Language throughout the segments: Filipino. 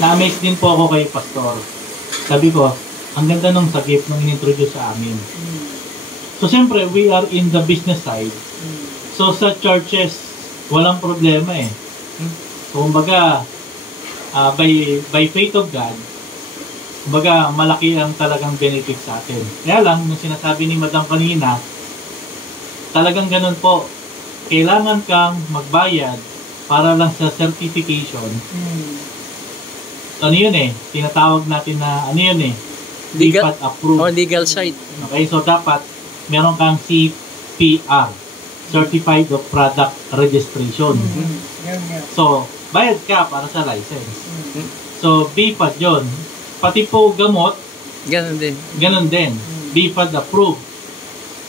Na-amaze din po ako kay Pastor. Sabi ko, ang ganda nung sagip nung in-introduce sa amin. So, siyempre, we are in the business side. So, sa churches, walang problema eh. So, kumbaga, by faith of God, kumbaga, malaki ang talagang benefit sa atin. Kaya lang, yung sinasabi ni Madam kanina, talagang ganun po. Kailangan kang magbayad para lang sa certification. Ano yun eh? Tinatawag natin na, ano yun eh? Legal approved. Oh, legal side. Okay, so dapat meron kang CPR, Certified of Product Registration. So, bayad ka para sa license. So, BPAD yun. Pati po gamot, ganun din. Ganun din. BPAD approved.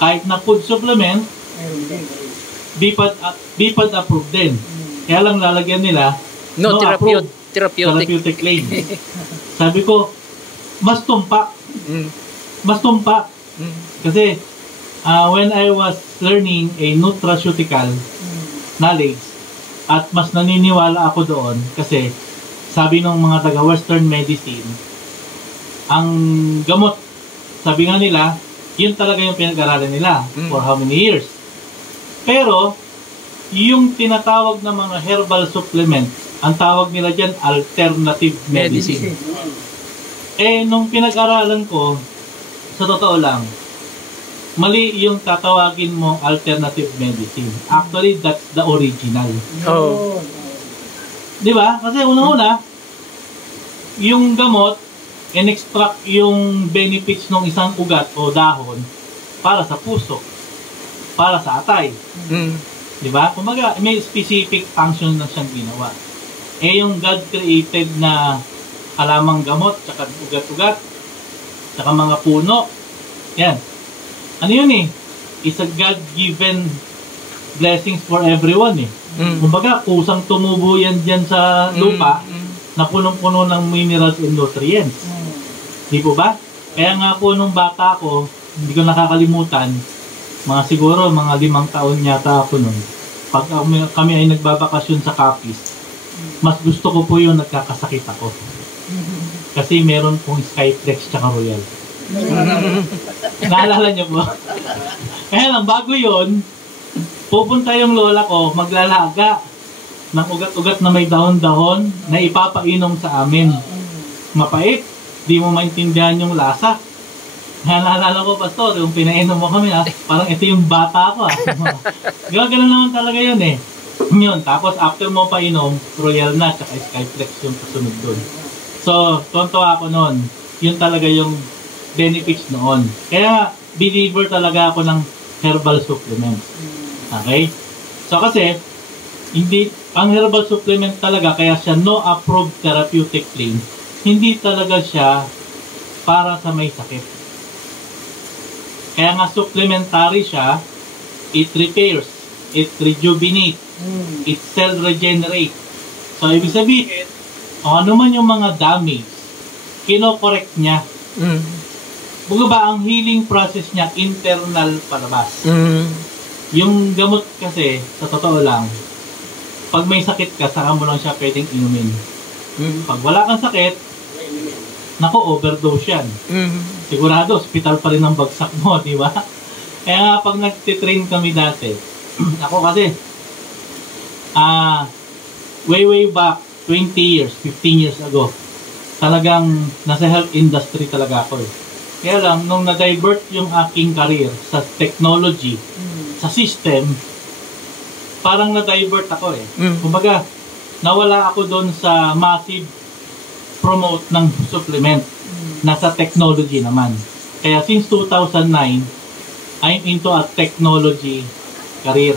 Kahit na food supplement, BPAD approved din. Kaya lang lalagyan nila, No, therapeutic claim. Sabi ko, mas tumpak. Mas tumpak. Kasi, when I was learning a nutraceutical knowledge, at mas naniniwala ako doon, kasi, sabi ng mga taga-Western medicine, ang gamot, sabi nga nila, yun talaga yung pinag-aralan nila for how many years. Pero, yung tinatawag na mga herbal supplement, ang tawag nila dyan, alternative medicine. Eh, nung pinag-aralan ko, sa totoo lang, mali yung tatawagin mo alternative medicine. Actually, that's the original. Oh. Di ba? Kasi unang-una, yung gamot, in-extract yung benefits ng isang ugat o dahon para sa puso, para sa atay. Di ba? Kumbaga, may specific function na siyang ginawa. Eh, yung God-created na halamang gamot, tsaka ugat-ugat, tsaka mga puno, yan. Ano yun eh? It's a God-given blessings for everyone eh. Kumbaga, kusang tumubo yan dyan sa lupa na punong-puno ng minerals and nutrients. Di po ba? Kaya nga po nung bata ko, hindi ko nakakalimutan, siguro mga 5 taon yata ako nun. Pag kami ay nagbabakasyon sa Capiz, mas gusto ko po yung nagkakasakit ako. Kasi meron pong Skyflex tsaka Royal. Naalala niyo po? Kaya lang, bago yun, pupunta yung lola ko, maglalaga ng ugat-ugat na may dahon-dahon na ipapainom sa amin. Mapait, di mo maintindihan yung lasa. Naalala ko, Pastor, yung pinainom mo kami, parang ito yung bata ko. Ganun naman talaga yun eh. Yun, tapos after mo painom, Royal na, tsaka Skyflex yung kasunod dun. So, tonto ako noon. Yun talaga yung benefits noon. Kaya, believer talaga ako ng herbal supplements. Okay? So, kasi, ang herbal supplement talaga, kaya siya no approved therapeutic claim, hindi talaga siya para sa may sakit. Kaya nga supplementary siya, it repairs, it rejuvenates, it cell regenerates. So, ibig sabihin, ano man yung mga damage, kino-correct niya. Buga ba, ang healing process niya, internal palabas. Yung gamot kasi, sa totoo lang, pag may sakit ka, saka mo lang siya pwedeng inumin. Pag wala kang sakit, naku, overdose yan. Sigurado, hospital pa rin ang bagsak mo, di ba? Kaya nga, pag nagtitrain kami dati, ako kasi, way back, 20 years, 15 years ago, talagang nasa health industry talaga ako eh. Kaya lang, nung na-divert yung aking career sa technology, sa system, parang na-divert ako eh. Kumbaga, nawala ako doon sa massive promote ng supplement. Nasa technology naman. Kaya since 2009, I'm into a technology career.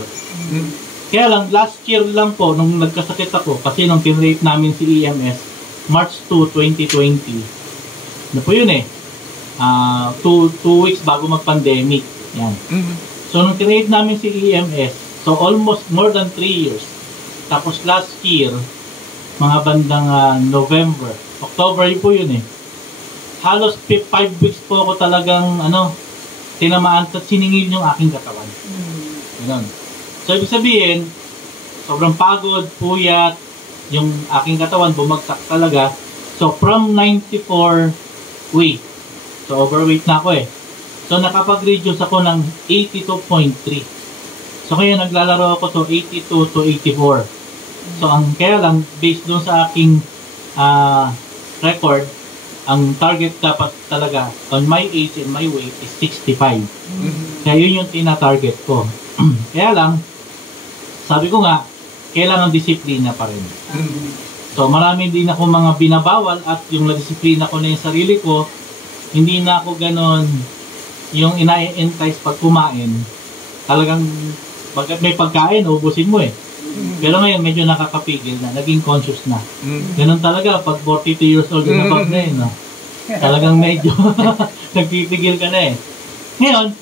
Kaya lang, last year lang po, nung nagkasakit ako, kasi nung kinrate namin si EMS, March 2, 2020, ano po yun eh, 2 weeks bago mag-pandemic. Yan. So, nung kinrate namin si EMS, so almost more than 3 years. Tapos last year, mga bandang November, October po yun eh. Halos 5 weeks po ako talagang, tinamaan at siningil yung aking katawan. Ganun. So, ibig sabihin, sobrang pagod, puyat, yung aking katawan bumagsak talaga. So from 94 weight, so overweight na ako eh. So nakapag-reduce ako ng 82.3. So kaya naglalaro ako to 82 to 84. So kaya lang based doon sa aking record, ang target dapat talaga on my age and my weight is 65. Kaya yun yung tina-target ko. Kaya lang, sabi ko nga, kailangan disiplina pa rin. So marami din ako mga binabawal at yung na-disiplina ko na yung sarili ko, hindi na ako ganon yung ina-entice pag kumain. Talagang pag may pagkain, ubusin mo eh. Pero ngayon medyo nakakapigil na, naging conscious na. Ganun talaga pag 42 years old and above na no? Talagang medyo nagpipigil ka na eh. Ngayon,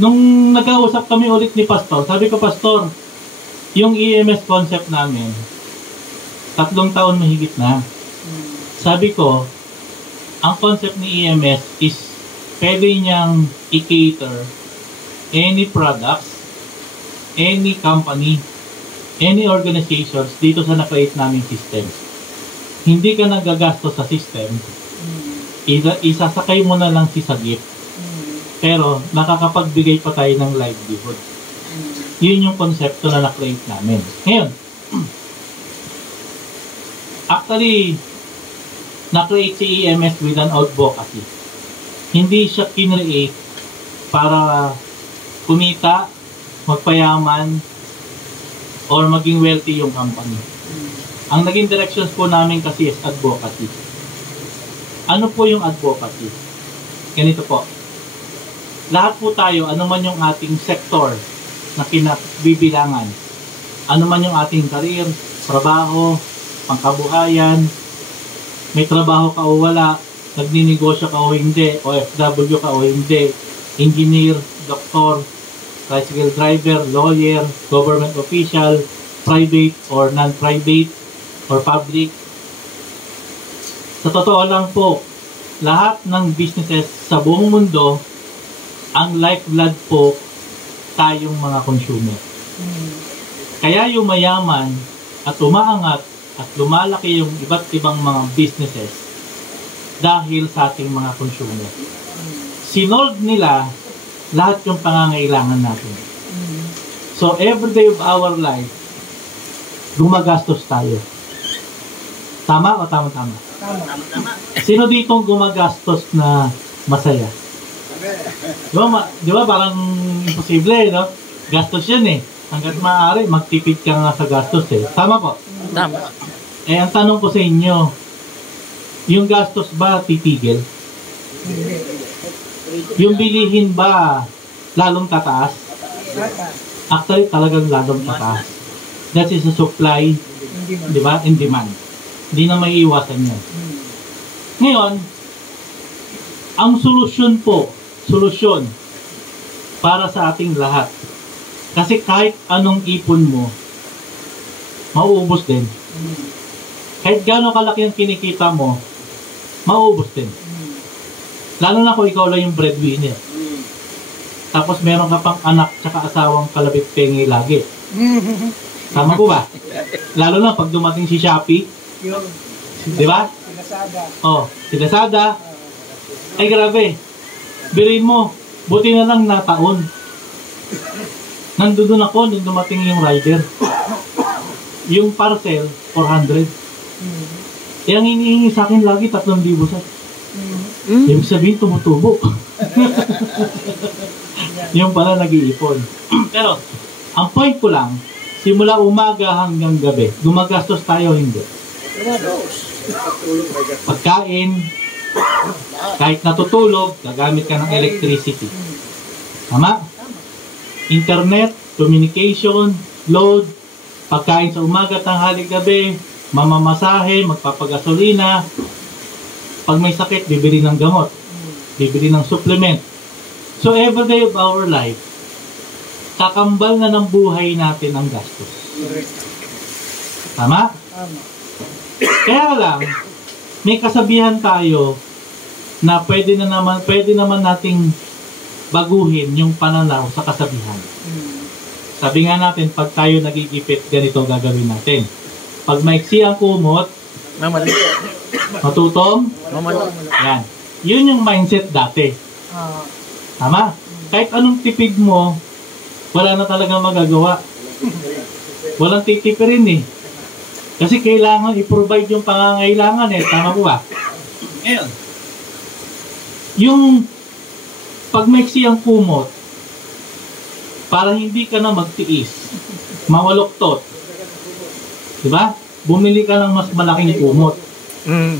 nung nagkausap kami ulit ni Pastor, sabi ko, Pastor, yung EMS concept namin, 3 taon mahigit na. Sabi ko, ang concept ni EMS is pwede niyang i-cater any products, any company, any organizations dito sa na-create namin system. Hindi ka nagagastos sa system, isasakay mo na lang si sagip, pero nakakapagbigay pa tayo ng livelihood. Yun yung konsepto na na-create namin. Ngayon, actually, na-create si EMS with an advocacy. Hindi siya kinreate para kumita, magpayaman, or maging wealthy yung company. Ang naging directions po namin kasi is advocacy. Ano po yung advocacy? Ganito po. Lahat po tayo, ano man yung ating sector na kinabibilangan, ano man yung ating career, trabaho, pangkabuhayan, may trabaho ka o wala, nagninegosyo ka o hindi, OFW ka o hindi, engineer, doktor, tricycle driver, lawyer, government official, private or non-private, or public. Sa totoo lang po, lahat ng businesses sa buong mundo, ang lifeblood po, tayong mga consumer. Kaya yung mayaman at umaangat at lumalaki yung iba't ibang mga businesses dahil sa ating mga consumer. Sinold nila lahat yung pangangailangan natin. So, every day of our life, gumagastos tayo. Tama o tama-tama? Tama. Sino ditong gumagastos na masaya? Di ba parang imposible, no? Gastos yan eh. Hanggat maaari, magtipid ka nga sa gastos eh. Tama po? Tama. Eh, ang tanong ko sa inyo, yung gastos ba titigil? Yung bilihin ba lalong tataas? Actually, talagang lalong tataas. That is a supply, di ba? And demand. Hindi na may iwasan yan. Ngayon, ang solusyon para sa ating lahat. Kasi kahit anong ipon mo, mauubos din. Kahit gano'ng kalaki ang kinikita mo, mauubos din. Lalo na kung ikaw lang yung breadwinner. Tapos meron ka pang anak tsaka asawang kalabit pengi lagi. Tama ko ba? Lalo na pag dumating si Shopee. Di ba? Si Lazada. Ay grabe. Biruin mo. Buti na lang na taon. Nandun ako nung dumating yung rider. Yung parcel, 400. Ang hinihingi sa akin lagi 3,000 sa. Ibig sabihin, tumutubo. Yung pala nag-iipon. Pero, ang point ko lang, simula umaga hanggang gabi, gumagastos tayo hindi. Pagkain, kahit natutulog, gagamit ka ng electricity. Tama? Internet, communication, load, pagkain sa umaga, tanghali, gabi, mamamasahe, magpapagasolina. Pag may sakit, bibili ng gamot, bibili ng supplement. So every day of our life, kakambal na ng buhay natin ang gastos. Tama? Kaya lang, may kasabihan tayo na pwede naman nating baguhin yung pananaw sa kasabihan. Sabi nga natin, pag tayo nagigipit, ganito gagawin natin. Pag maiksi ang kumot, Mamali. matutong, Mamali. yan. Yun yung mindset dati. Ah. Tama? Kahit anong tipid mo, wala na talaga magagawa. Walang titipirin eh. Kasi kailangan i-provide yung pangangailangan eh. Tama po ba? Ngayon, yung pag maiksi ang kumot, para hindi ka na magtiis, mawaloktot. Diba? Bumili ka ng mas malaking kumot. Mm.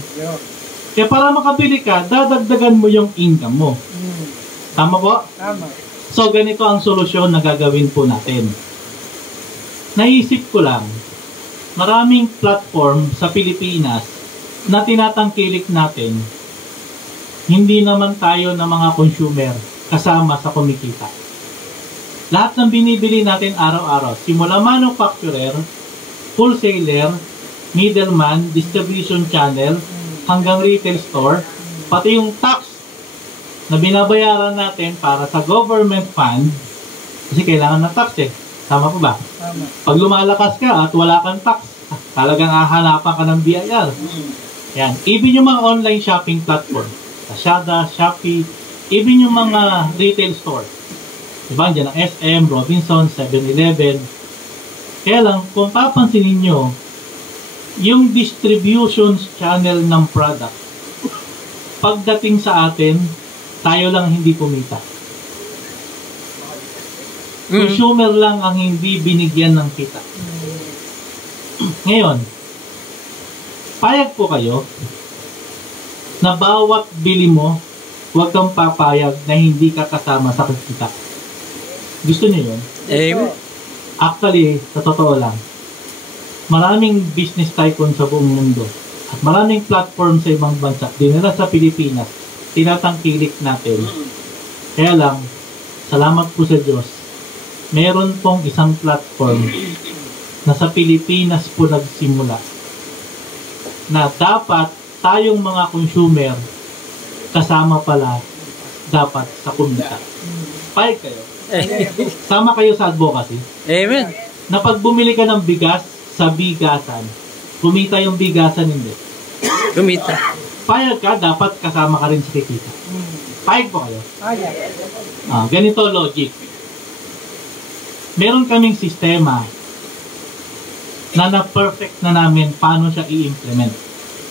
Kaya para makabili ka, dadagdagan mo yung income mo. Tama po? Tama. So, ganito ang solusyon na gagawin po natin. Naisip ko lang, maraming platform sa Pilipinas na tinatangkilik natin, hindi naman tayo na mga consumer kasama sa kumikita. Lahat ng binibili natin araw-araw, simula manufacturer, wholesaler, middleman, distribution channel, hanggang retail store, pati yung tax na binabayaran natin para sa government fund, kasi kailangan ng tax eh. Tama po ba? Tama. Pag lumalakas ka at wala kang tax, talagang hahanapan ka ng BIR. Yan. Even yung mga online shopping platform, Lazada, Shopee, even yung mga retail store. Diba? Diyan ang SM, Robinson, 7-Eleven. Kaya lang, kung papansinin nyo, yung distribution channel ng product, pagdating sa atin, tayo lang hindi kumita. Consumer lang ang hindi binigyan ng kita. Ngayon, payag po kayo na bawat bili mo, huwag kang papayag na hindi ka kasama sa kita. Gusto niyo yun? Amen. Actually, sa totoo lang, maraming business tycoon sa buong mundo at maraming platform sa ibang bansa, dinala sa Pilipinas, tinatangkilik natin. Kaya lang, salamat po sa Diyos, meron pong isang platform na sa Pilipinas po nagsimula na dapat tayong mga consumer kasama pala dapat sa kumita. Payag kayo. Sama kayo sa advocacy Amen. na pag bumili ka ng bigas sa bigasan, kumita yung bigasan, hindi. Kumita. Payag ka, dapat kasama ka rin sa kikita. Payag po kayo. Kaya. Ganito logic. Meron kaming sistema na na-perfect na namin paano siya i-implement.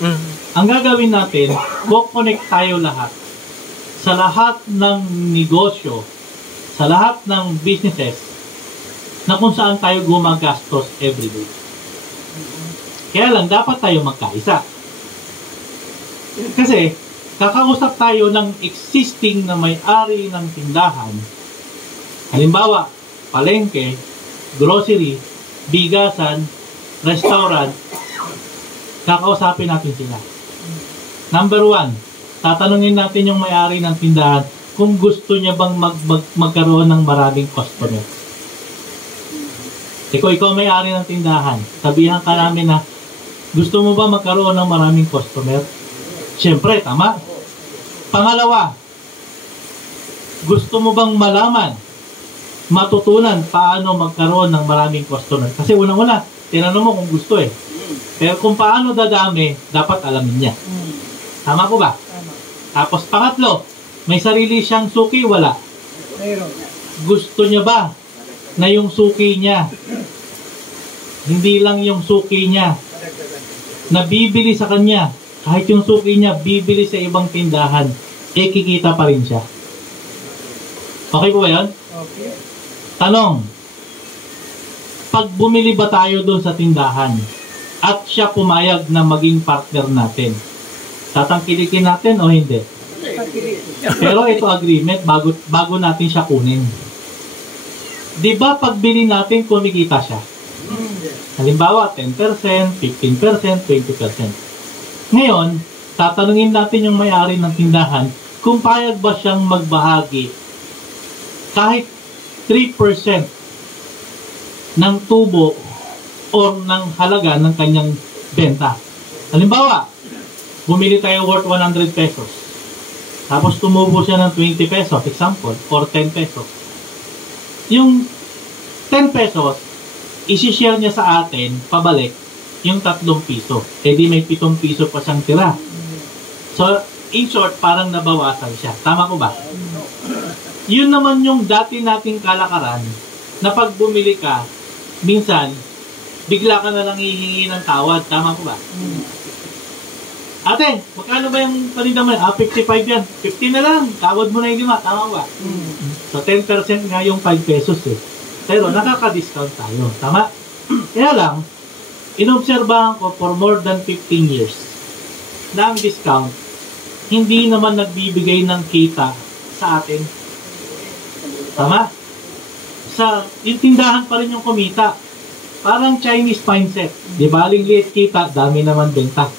Mm. Ang gagawin natin, co-connect tayo lahat sa lahat ng negosyo, sa lahat ng businesses na kung saan tayo gumagastos everyday. Kaya lang, dapat tayo magkaisa. Kasi, kakausap tayo ng existing na may-ari ng tindahan. Halimbawa, palengke, grocery, bigasan, restaurant, kakausapin natin sila. Number 1, tatanungin natin yung may-ari ng tindahan kung gusto niya bang magkaroon ng maraming customer. Ikaw may-ari ng tindahan, sabihan ka namin na gusto mo ba magkaroon ng maraming customer? Siyempre, tama. Pangalawa, gusto mo bang malaman, matutunan paano magkaroon ng maraming customer? Kasi unang-una, tinanong mo kung gusto eh. Pero kung paano dadami, dapat alamin niya. Tama po ba? Tama. Tapos pangatlo, may sarili siyang suki, wala. Meron. Gusto niya ba na yung suki niya, hindi lang yung suki niya, na bibili sa kanya, kahit yung suki niya bibili sa ibang tindahan, kikita pa rin siya. Okay po ba yun? Okay. Tanong, pag bumili ba tayo doon sa tindahan at siya pumayag na maging partner natin, tatangkilikin natin o hindi? Pero ito agreement bago natin siya kunin. Di ba pagbili natin kumikita siya? Halimbawa 10%, 15%, 20%. Ngayon, tatanungin natin yung may-ari ng tindahan kung payag ba siyang magbahagi kahit 3% ng tubo o ng halaga ng kanyang benta. Halimbawa, bumili tayo worth 100 pesos. Tapos tumubo siya ng 20 pesos, example, or 10 pesos. Yung 10 pesos, isi-share niya sa atin, pabalik, yung 3 piso. Eh di may 7 piso pa siyang tira. So, in short, parang nabawasan siya. Tama ko ba? Yun naman yung dati nating kalakaran na pag bumili ka, minsan, bigla ka na lang hihingi ng tawad. Tama ko ba? Ate, magkano ba yung paninda mo? 55 yan. 50 na lang. Tawad mo na yung 5. Tama ko ba? So, 10% nga yung 5 pesos eh. Pero nakaka-discount tayo. Tama? Kaya lang, inobserbahan ko for more than 15 years na ang discount hindi naman nagbibigay ng kita sa atin. Tama? Yung tindahan pa rin yung kumita. Parang Chinese mindset. Di ba? Aling liit kita, dami naman benta.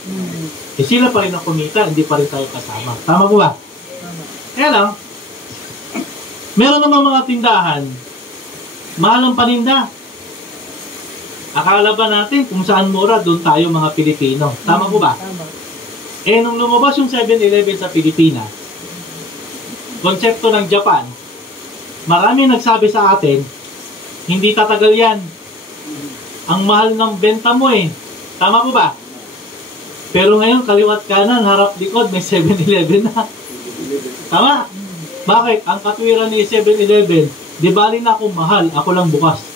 Eh sila pa rin ang kumita, hindi pa rin tayo kasama. Tama ko ba? Kaya lang, meron naman mga tindahan, mahal ang paninda. Akala ba natin kung saan mura, doon tayo mga Pilipino. Tama ko ba? Eh, nung lumabas yung 7-Eleven sa Pilipinas, konsepto ng Japan, marami nagsabi sa atin, hindi tatagal yan. Ang mahal ng benta mo eh. Tama ko ba? Pero ngayon, kaliwat kanan, harap likod, may 7-Eleven na. Tama? Bakit? Ang katwiran ni 7-Eleven, di bali na akong mahal, ako lang bukas.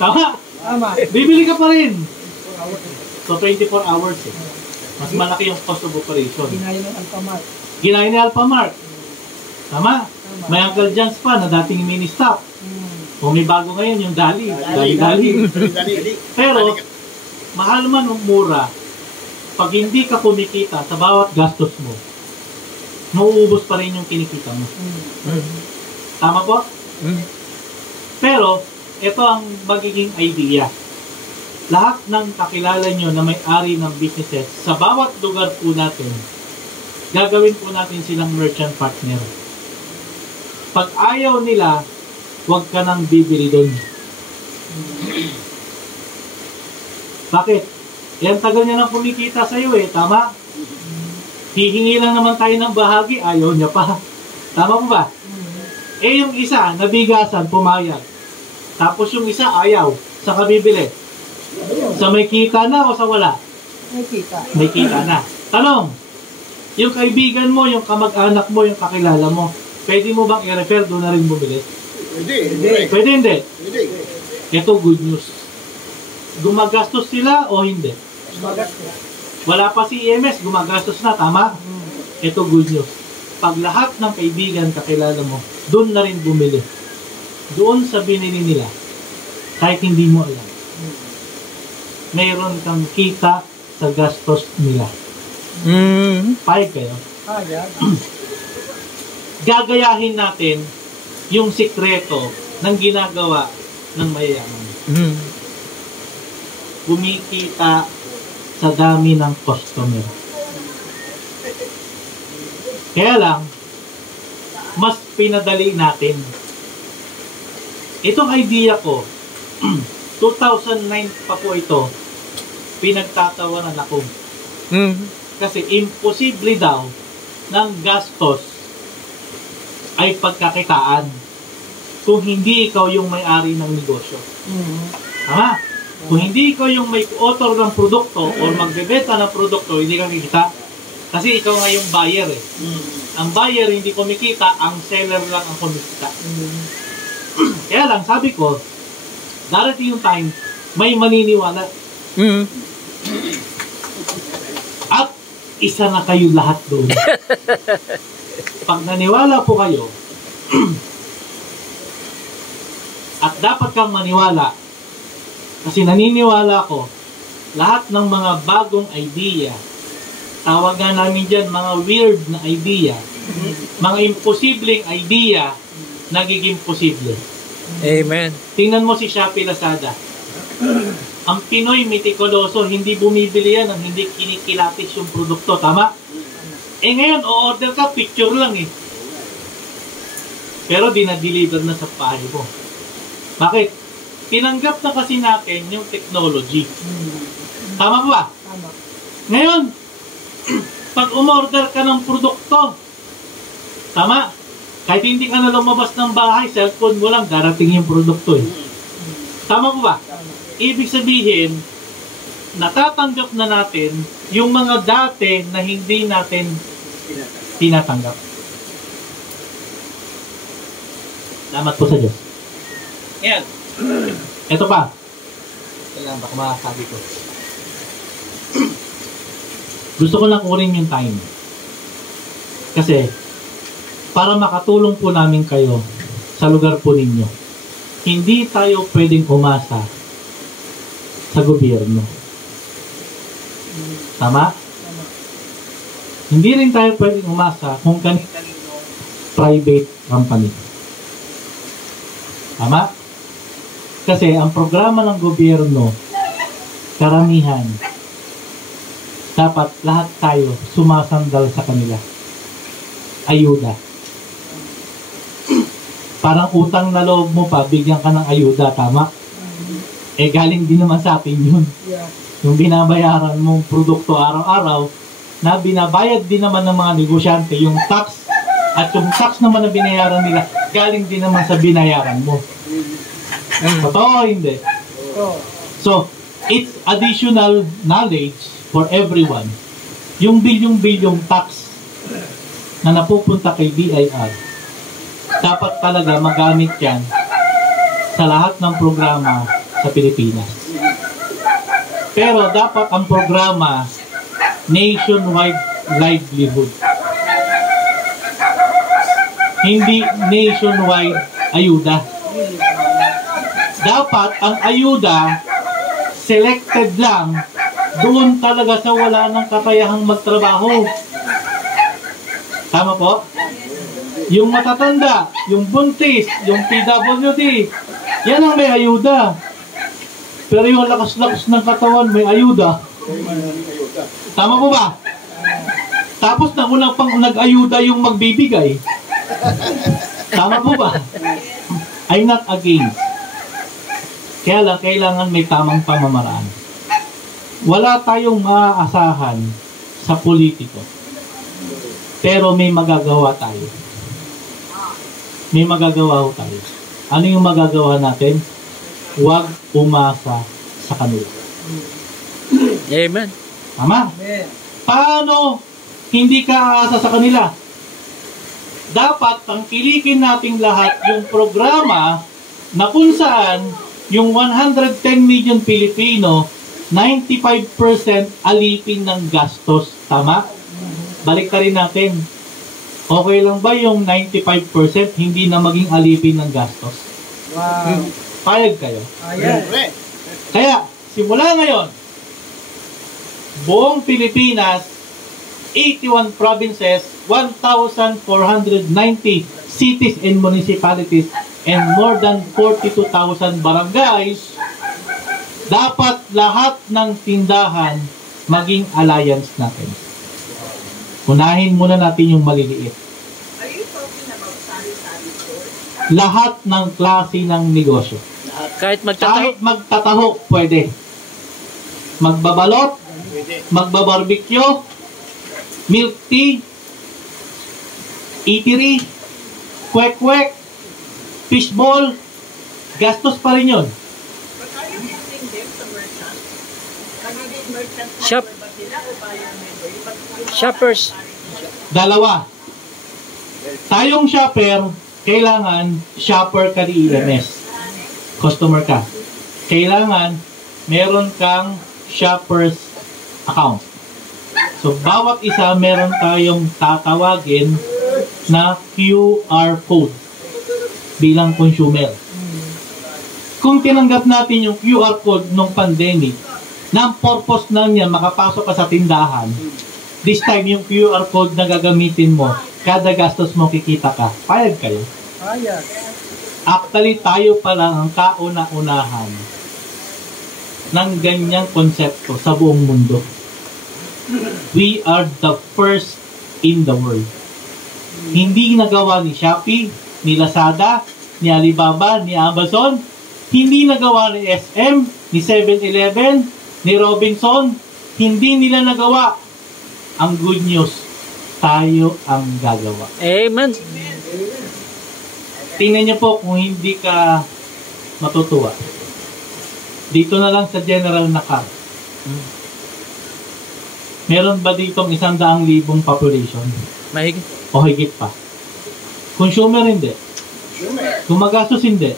Tama? Bibili ka pa rin. So, 24 hours eh. Mas malaki yung cost of operation. Ginaya ng Alphamart. Ginaya ni Alphamart. Tama? May Uncle John's pa na dating mini-stop. O may bago ngayon yung Dali. Dali. Pero, mahal man o mura, pag hindi ka kumikita sa bawat gastos mo, mauubos pa rin yung kinikita mo. Tama po? Pero, ito ang magiging idea. Lahat ng kakilala nyo na may-ari ng businesses, sa bawat lugar po natin, gagawin po natin silang merchant partner. Pag ayaw nila, huwag ka nang bibili doon. Bakit? Yan tagal niya nang kumikita sa iyo eh, tama? Hihingi lang naman tayo ng bahagi, ayaw niya pa. Tama po ba? Eh yung isa, nabigasan, pumayag. Tapos yung isa, ayaw. Sa kabibili. Sa may kita na o sa wala? May kita. May kita na. Tanong, yung kaibigan mo, yung kamag-anak mo, yung kakilala mo, pwede mo bang i-refer doon na rin bumili? Pwede hindi. Ito good news. Gumagastos sila o hindi? Wala pa si EMS, gumagastos na, tama? Ito good news. Pag lahat ng kaibigan, kakilala mo, doon na rin bumili. Doon sa binili nila, kahit hindi mo alam, mayroon kang kita sa gastos nila. Payag kayo? Gagayahin natin yung sikreto ng ginagawa ng mayayaman. Kumikita sa dami ng customer. Kaya lang, mas pinadali natin. Itong idea ko, 2009 pa po ito, pinagtatawanan ako. Kasi imposible daw ng gastos ay pagkakitaan kung hindi ikaw yung may-ari ng negosyo. Tama? Kung hindi ikaw yung may author ng produkto o magbebenta ng produkto, hindi ka kikita. Kasi ikaw nga yung buyer eh. Ang buyer hindi kumikita, ang seller lang ang kumikita. Kaya lang, sabi ko, darating yung time, may maniniwala. At isa na kayo lahat doon. Pag naniwala po kayo, at dapat kang maniwala, kasi naniniwala ko, lahat ng mga bagong idea, tawag nga namin dyan, mga weird na idea, mga imposibleng idea, nagiging posible. Amen. Tingnan mo si Shopee Lazada. Ang Pinoy mitikuloso, hindi bumibili yan ang hindi kinikilatis yung produkto, tama? Eh ngayon, o-order ka, picture lang eh. Pero dinadeliver na sa bahay mo. Bakit? Tinanggap na kasi natin yung technology. Tama ba? Tama. Ngayon, pag umorder ka ng produkto, tama? Kahit hindi ka na lumabas ng bahay, cellphone mo lang, darating yung produkto eh. Tama po ba? ibig sabihin, natatanggap na natin yung mga dati na hindi natin tinatanggap. Salamat po sa Diyos. Ayan. Ito pa. Kailangan baka makasabi ko. Gusto ko lang kunin yung time. Kasi, para makatulong po namin kayo sa lugar po ninyo, hindi tayo pwedeng umasa sa gobyerno. Tama? Hindi rin tayo pwedeng umasa kung kanino private company. Tama? Kasi ang programa ng gobyerno, karamihan, dapat lahat tayo sumasandal sa kanila. Ayuda. Parang utang na loob mo pa, bigyan ka ng ayuda, tama? Eh galing din naman sa atin yun. Yung binabayaran mong produkto araw-araw, na binabayad din naman ng mga negosyante, yung tax, at yung tax naman na binayaran nila, galing din naman sa binayaran mo. Totoo, hindi? So, it's additional knowledge for everyone. Yung bilyong-bilyong tax na napupunta kay BIR, dapat talaga magamit yan sa lahat ng programa sa Pilipinas. Pero dapat ang programa nationwide livelihood. Hindi nationwide ayuda. Dapat ang ayuda selected lang doon talaga sa wala ng kakayahang magtrabaho. Tama po? Yung matatanda, yung buntis, yung PWD, yan ang may ayuda. Pero yung lakas-lakas ng katawan, may ayuda. Tama po ba? Tapos na unang pang nag-ayuda yung magbibigay. Tama po ba? I'm not against. Kaya lang, kailangan may tamang pamamaraan. Wala tayong maaasahan sa politiko. Pero may magagawa tayo. May magagawa tayo. Ano yung magagawa natin? Huwag umasa sa kanila. Amen. Tama? Paano hindi ka aasa sa kanila? Dapat tangkilikin nating lahat yung programa na kung saan yung 110 million Pilipino, 95% alipin ng gastos. Tama? Balik ka rin natin. Okay lang ba yung 95% hindi na maging alipin ng gastos? Wow. Payag kayo? Ayan. Kaya, simula ngayon, buong Pilipinas, 81 provinces, 1,490 cities and municipalities, and more than 42,000 barangays, dapat lahat ng tindahan maging alliance natin. Unahin muna natin yung maliliit. Are you talking about sari-sari stores? Lahat ng klase ng negosyo. Kahit magtataho. Kahit magtataho, pwede. Magbabalot, magbabarbecue, milk tea, eatery, kwek-kwek, fishball, gastos pa rin yun. But are you using them sa merchant? Nagiging merchant Shop. ba sila o buyer member? Shoppers. Dalawa. Tayong shopper, kailangan shopper ka di EMS. Customer ka. Kailangan meron kang shopper's account. So, bawat isa meron tayong tatawagin na QR code bilang consumer. Kung tinanggap natin yung QR code nung pandemic, na ang purpose na niya makapasok ka sa tindahan, this time yung QR code na gagamitin mo, kada gastos mo kikita ka, payag kayo. Ayan. Actually, tayo pa lang ang kauna-unahan ng ganyang konsepto sa buong mundo. We are the first in the world. Hindi nagawa ni Shopee, ni Lazada, ni Alibaba, ni Amazon. Hindi nagawa ni SM, ni 7-Eleven, ni Robinson. Hindi nila nagawa. Ang good news, tayo ang gagawa. Amen. Tingnan niyo po kung hindi ka matutuwa. Dito na lang sa general na car. Meron ba ditong 100,000 population? Mahigit. O higit pa? Consumer hindi. Gumagastos hindi.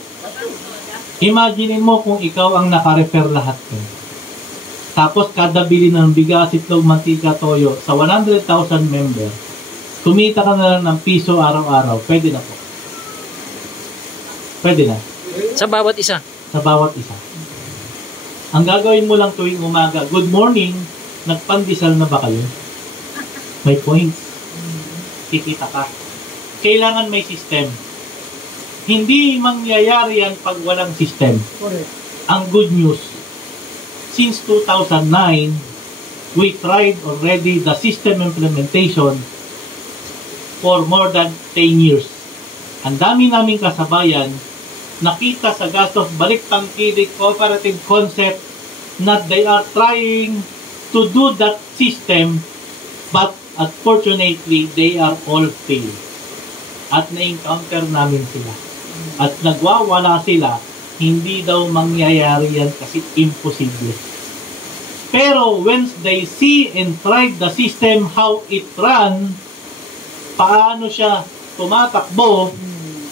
Imagine mo kung ikaw ang naka-refer lahat yun. Tapos kada bili ng bigas, itlog, mantika, toyo sa 100,000 member, kumita ka na lang ng piso araw-araw. Pwede na po. Pwede na. Sa bawat isa. Sa bawat isa. Ang gagawin mo lang tuwing umaga, good morning, nagpandesal na ba kayo? May points. Kikita ka. Kailangan may system. Hindi mangyayari yan pag walang system. Correct. Ang good news, since 2009, we tried already the system implementation for more than 10 years. Ang dami naming kasabayan, nakita sa gastos balik tangkilik cooperative concept na they are trying to do that system, but unfortunately, they are all failed. At na-encounter namin sila. At nagwawala sila, hindi daw mangyayari yan kasi imposible. Pero when they see and try the system, how it run, paano siya tumatakbo,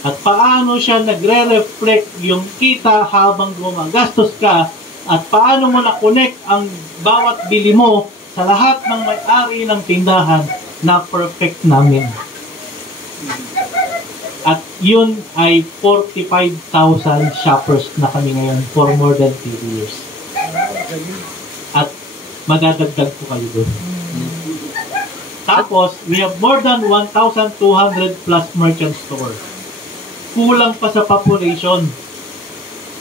at paano siya nagre-reflect yung kita habang gumagastos ka, at paano mo na-connect ang bawat bili mo sa lahat ng may-ari ng tindahan na perfect namin. At yun ay 45,000 shoppers na kami ngayon for more than 3 years. At madadagdag po kayo doon. Tapos, we have more than 1,200 plus merchant stores. Kulang pa sa population.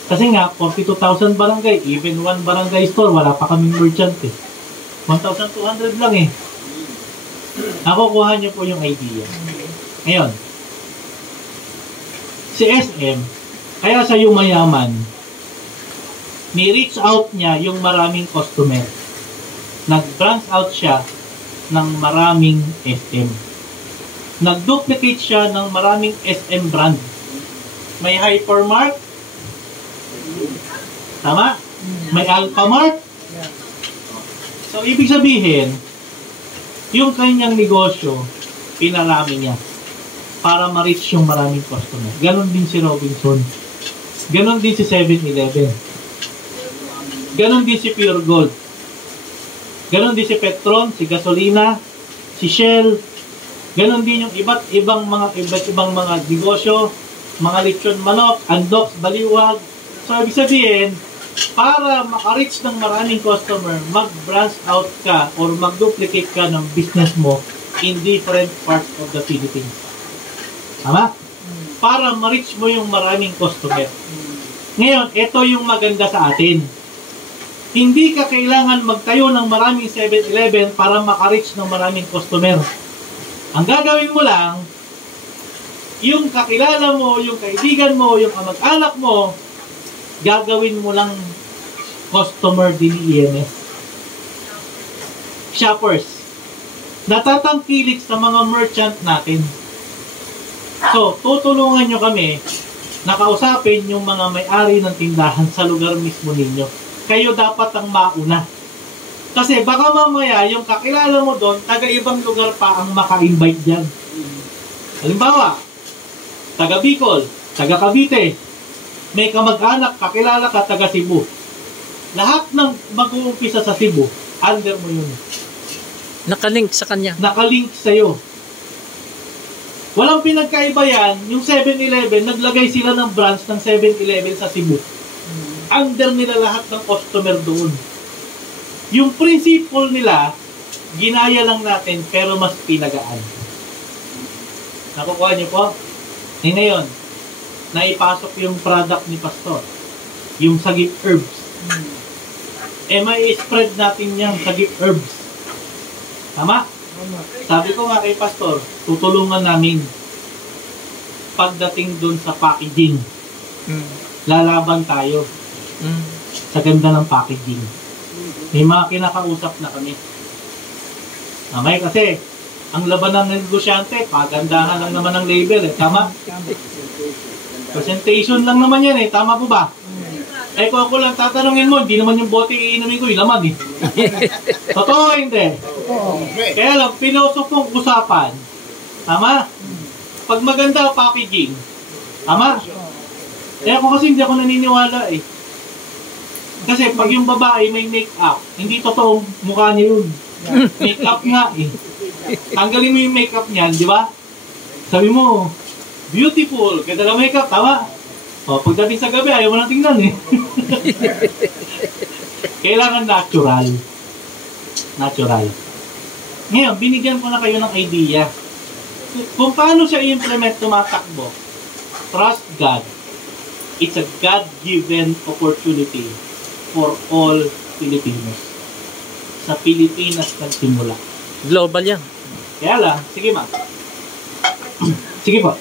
Kasi nga, 42,000 barangay, even one barangay store, wala pa kaming merchant eh. 1,200 lang eh. Nakukuha niyo po yung idea. Ngayon, si SM, kaya sa yumayaman, ni-reach out niya yung maraming customer. Nag-branch out siya ng maraming SM. Nag-duplicate siya ng maraming SM brand. May Hypermart. Tama? May Alphamart. So, ibig sabihin, yung kanyang negosyo, pinarami niya para ma-reach yung maraming customer. Ganon din si Robinson. Ganon din si 7-Eleven. Ganon din si Pure Gold. Ganon din si Petron, si Gasolina, si Shell. Ganon din yung iba't ibang mga negosyo, mga lechon manok, andoks, baliwag. So, ibig sabihin, para maka-reach ng maraming customer, mag-branch out ka or mag-duplicate ka ng business mo in different parts of the Philippines. Tama? Para ma-reach mo yung maraming customer. Ngayon, ito yung maganda sa atin. Hindi ka kailangan magtayo ng maraming 7-Eleven para maka-reach ng maraming customer. Ang gagawin mo lang, yung kakilala mo, yung kaibigan mo, yung kamag-anak mo, gagawin mo lang customer din EMS. Shoppers. Natatangkilik sa mga merchant natin. So, tutulungan nyo kami na kausapin yung mga may-ari ng tindahan sa lugar mismo ninyo. Kayo dapat ang mauna. Kasi baka mamaya yung kakilala mo doon, taga-ibang lugar pa ang maka-invite dyan. Halimbawa, taga Bicol, taga Cavite, may kamag-anak, kakilala ka, taga Cebu. Lahat ng mag-uumpisa sa Cebu, under mo yun. Nakalink sa kanya. Nakalink sa'yo. Walang pinagkaiba yan, yung 7-Eleven, naglagay sila ng branch ng 7-Eleven sa Cebu. Under nila lahat ng customer doon. Yung principle nila, ginaya lang natin, pero mas pinagaan. Nakukuha niyo po? Ngayon, naipasok yung product ni Pastor. Yung sagip herbs. May spread natin yung sagip herbs. Tama? Sabi ko nga kay Pastor, tutulungan namin pagdating dun sa packaging. Lalaban tayo sa ganda ng packaging. May mga kinakausap na kami. Okay, kasi ang laban ng negosyante, pagandahan lang naman ng label eh. Tama? Presentation lang naman yan eh. Tama po ba? Eh kung ako lang tatanungin mo, hindi naman yung bote iinumin ko, yung laman eh. Totoo hindi. Oo. Kaya lang, pinosok kong usapan. Tama? Pag maganda ang packaging. Tama? Eh ako kasi hindi ako naniniwala eh. Kasi pag yung babae may make-up, hindi totoong mukha niya yun. Make-up nga eh. Tanggalin mo yung make-up niyan, di ba? Sabi mo, beautiful, ganda na make-up, tama? O, pagdating sa gabi, ayaw mo na tingnan eh. Kailangan natural. Natural. Ngayon, binigyan ko na kayo ng idea. Kung paano siya i-implement tumatakbo. Trust God. It's a God-given opportunity for all Filipinos. Sa Pilipinas nagsimula. Global yan. Kaya lang, sige ma'am. Sige po.